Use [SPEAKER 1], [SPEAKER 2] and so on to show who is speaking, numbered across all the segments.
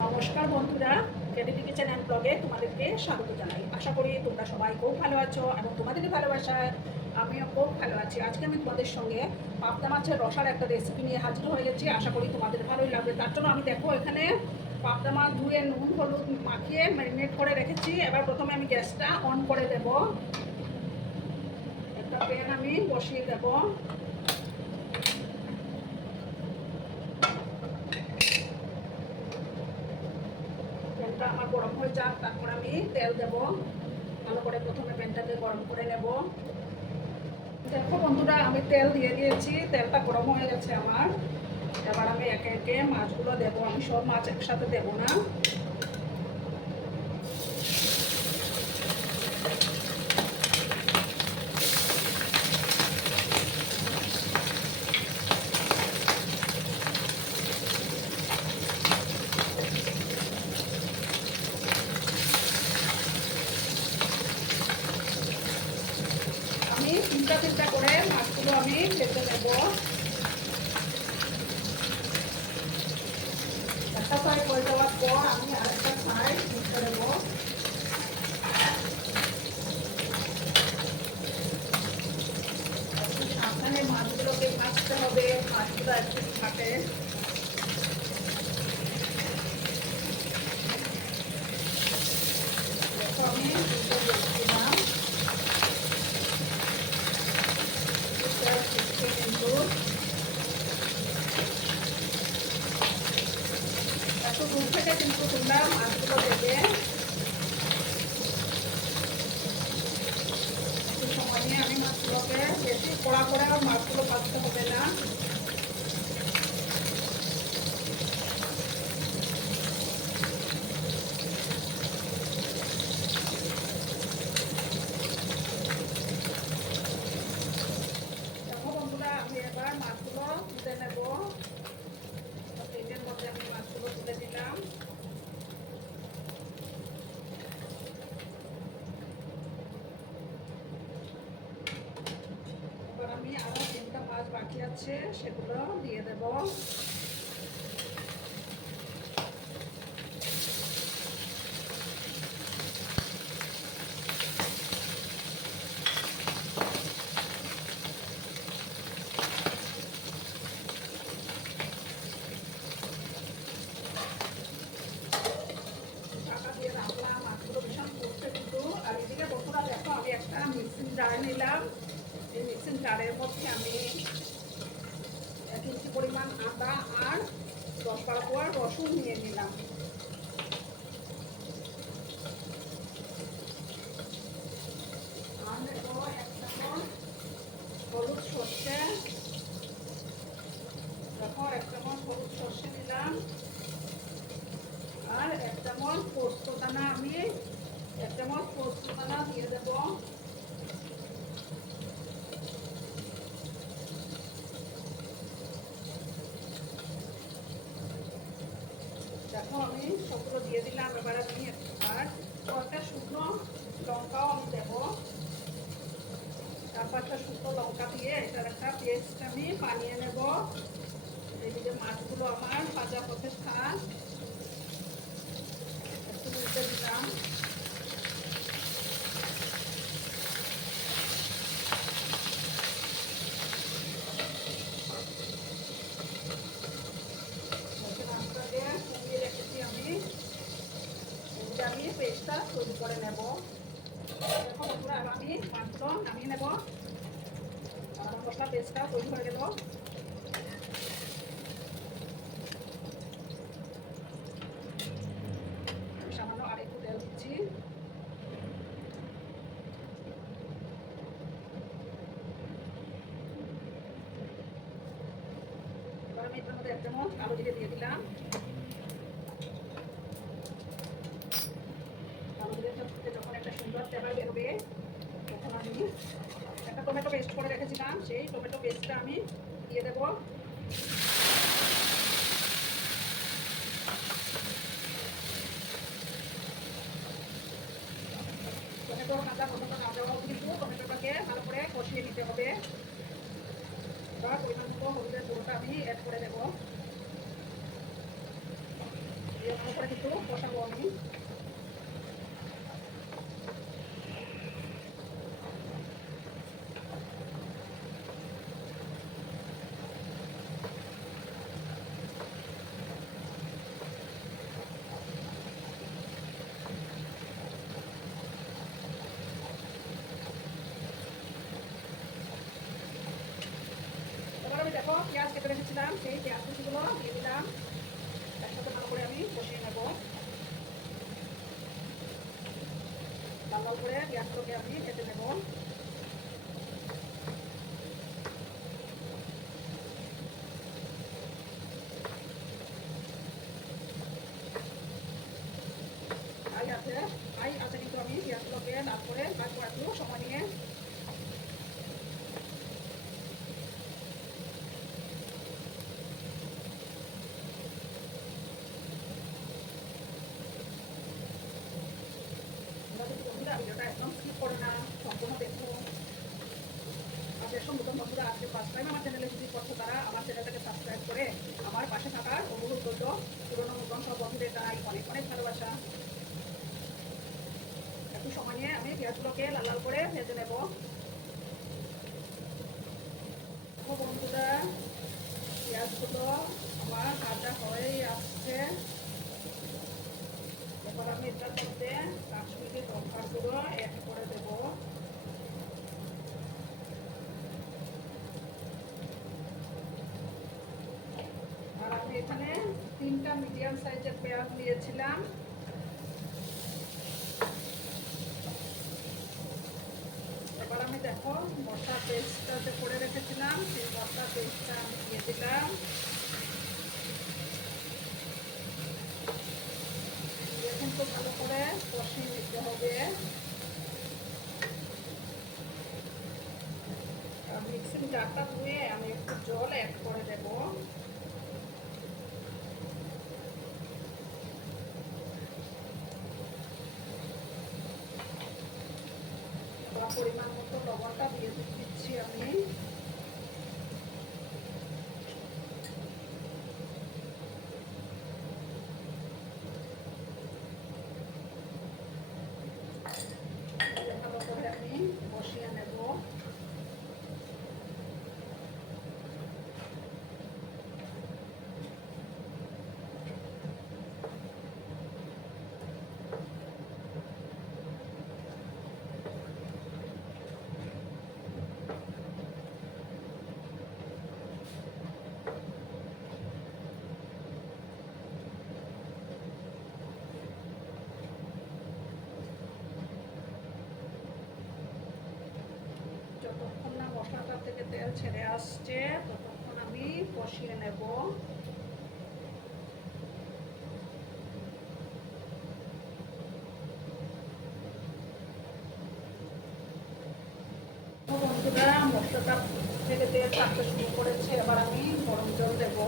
[SPEAKER 1] নমস্কার বন্ধুরা ক্রেডিটি kitchen and ব্লগে তোমাদেরকে স্বাগত জানাই। আশা করি তোমরা সবাই খুব ভালো আছো এবং তোমাদেরই ভালোবাসায় আমিও খুব ভালো আছি। আজকে আমি তোমাদের সঙ্গে পাবদা মাছের রসার একটা রেসিপি নিয়ে হাজির হয়ে গেছি। আশা করি তোমাদের ভালোই লাগবে। তার জন্য আমি দেখো, এখানে পাবদা মাছ ধুয়ে নুন, হলুদ মাখিয়ে ম্যারিনেট করে রেখেছি। এবার প্রথমে আমি গ্যাসটা অন করে দেব। একটা প্যান আমি বসিয়ে দেবো। হয়ে যাক, তারপর আমি তেল দেব। ভালো করে প্রথমে প্যানটাকে গরম করে নেব। দেখো বন্ধুরা, আমি তেল দিয়ে দিয়েছি। তেলটা গরম হয়ে গেছে আমার। এবার আমি একে একে মাছগুলো দেবো। আমি সব মাছ একসাথে দেবো না আমি তিনটা তিনটা করে মাছগুলো আমি ভেজে নেব একটা সাইড করে দেওয়ার পর আমি আরেকটা সাইড ভেজে নেব সাবধানে মাছগুলোকে ভাজতে হবে মাছগুলো একটু থাকে দেখো আমি দুটো দিচ্ছিলাম কিন্তু এত দূর থেকে কিন্তু তোমরা মাছগুলো দেবে সময় নিয়ে আমি মাছগুলোকে বেশি কড়া করে মাছগুলো ভাজতে হবে না দেখো বন্ধুরা আমি এবার মাছগুলো তুলে নেব প্লেটের মধ্যে আমি মাছগুলো তুলে দিলাম এবার আমি আরও তিনটা আছে সেগুলো দিয়ে দেব টাকা দিয়ে রাখলাম মাছগুলো ভীষণ করতে কিন্তু আর এদিকে বন্ধুরা দেখো আমি একটা মিক্সিং জার নিলাম এই মিক্সিং জারের মধ্যে আমি এক ইঞ্চি পরিমাণ আদা আর বারো কোয়া রসুন নিয়ে নিলাম। আর নেব হলুদ সর্ষে। হলুদ সর্ষে আর পোস্ত দানা আমি এক চামচ পোস্ত দানা দিয়ে দেব দেখো আমি সবগুলো দিয়ে দিলাম এবার শুকনো লঙ্কাও আমি দেবো। তারপর একটা শুকনো লঙ্কা দিয়ে এটার একটা পেস্ট আমি বানিয়ে নেব। যে মাছগুলো আমার ভাজা পথে থাক একটু দিলাম মাছটাকে কমিয়ে রেখেছি আমি এদিকে আমি পেস্টটা তৈরি করে নেব দেখো বন্ধুরা এবার আমি মাছগুলো নামিয়ে নেব আর মশলা পেস্টটা তৈরি হয়ে গেল। সামান্য আর একটু তেল দিচ্ছি। এবার আমি এটার মধ্যে এক যখন একটা সুন্দর ফ্লেভার বেরোবে, তখন আমি টমেটো পেস্ট করে রেখেছিলাম সেই টমেটো পেস্টটা আমি দিয়ে দেবো টমেটো কাঁচা টমেটো না দেওয়া কিন্তু টমেটোটাকে ভালো করে কষিয়ে নিতে হবে এবার পরিমাণ মতো হলুদের গুঁড়োটা আমি অ্যাড করে দেবো দিয়ে ভালো করে মশলাটা কিন্তু কষাবো আমি এবার আমি দেখো পেঁয়াজ কেটে রেখেছিলাম সেই পেঁয়াজ কুচিগুলো দিয়ে দিলাম একসাথে ভালো করে আমি কষিয়ে নেব লাল করে গ্যাসটাকে আমি কেটে নেব আই আছে আই আছে কিন্তু আমি পেঁয়াজগুলোকে লাল করে ভাজবো একটু সময় নিয়ে তোমরা যদি বন্ধুরা ভিডিওটা একদম স্কিপ করো না সম্পূর্ণ দেখো আর যে সমস্ত বন্ধুরা আজকে ফার্স্ট টাইম আমার চ্যানেলে ভিজিট করছ তারা আমার চ্যানেলটাকে করে আমার পাশে থাকার অনুরোধ করল। পুরোনো নতুন বন্ধুদের জানাই অনেক অনেক ভালোবাসা। একটু সময় নিয়ে আমি পেঁয়াজগুলোকে লাল লাল করে ভেজে নেব। বন্ধুরা, পেঁয়াজগুলো আমার ভাজা হয়েই আসছে। এবার আমি এটার মধ্যে কাশ্মীরি লঙ্কার গুঁড়ো অ্যাড করে দেব আর আমি এখানে তিনটা মিডিয়াম সাইজের পেঁয়াজ নিয়েছিলাম। এবার আমি দেখো মশলা পেস্টটা করে রেখেছিলাম, সেই মশলা পেস্টটা আমি দিয়ে দিলাম। কিন্তু ভালো করে কষিয়ে নিতে হবে। মিক্সিং জারটা ধুয়ে আমি একটু জল অ্যাড করে দেব এবার পরিমাণ মতো লবণটা দিয়ে দিচ্ছি আমি ভালো করে আমি বসিয়ে নেব যতক্ষণ না মশলাটা থেকে তেল ছেড়ে আসছে ততক্ষণ আমি কষিয়ে নেব। বন্ধুরা, মশলাটা থেকে তেল ছাড়তে শুরু করেছে, এবার আমি গরম জল দেবো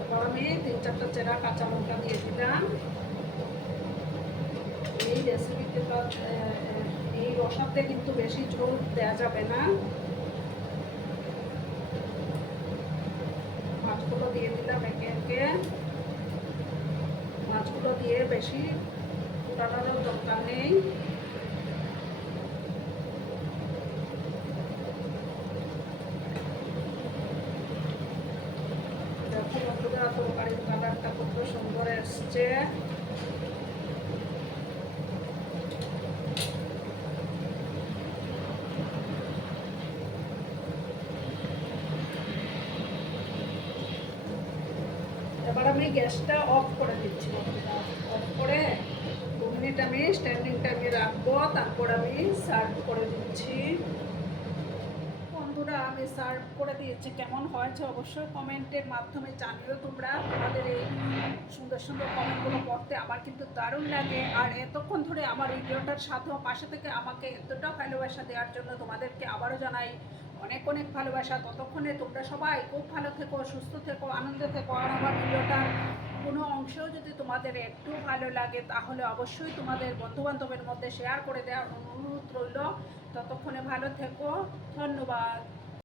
[SPEAKER 1] এবার আমি তিন চারটা চেরা কাঁচা লঙ্কা দিয়ে দিলাম এই রেসিপিতে তো আহ, এই রসাতে কিন্তু বেশি ঝোল দেওয়া যাবে না। মাছগুলো দিয়ে দিলাম একে একে। মাছগুলো দিয়ে বেশি ফুটানোর দরকার নেই। কালারটা কত সুন্দর এসছে এবার আমি গ্যাসটা অফ করে দিচ্ছি। অফ করে দু মিনিট আমি স্ট্যান্ডিং আমি রাখব, তারপর আমি সার্ভ করে দিচ্ছি। বন্ধুরা, আমি সার্ভ করে দিয়েছি। কেমন হয়েছে অবশ্যই কমেন্টের মাধ্যমে জানিও তোমরা। তোমাদের এই সুন্দর সুন্দর কমেন্টগুলো পড়তে আমার কিন্তু দারুণ লাগে। আর এতক্ষণ ধরে আমার ভিডিওটার সাথে পাশে থেকে আমাকে এতটা ভালোবাসা দেওয়ার জন্য তোমাদেরকে আবারও জানাই অনেক অনেক ভালোবাসা। ততক্ষণে তোমরা সবাই খুব ভালো থেকো, সুস্থ থেকো, আনন্দে থেকো। আর আমার ভিডিওটার কোনো অংশ যদি তোমাদের একটু ভালো লাগে, তাহলে অবশ্যই তোমাদের বন্ধুবান্ধবের মধ্যে শেয়ার করে দেওয়ার অনুরোধ রইল। ততক্ষণে ভালো থেকো। ধন্যবাদ।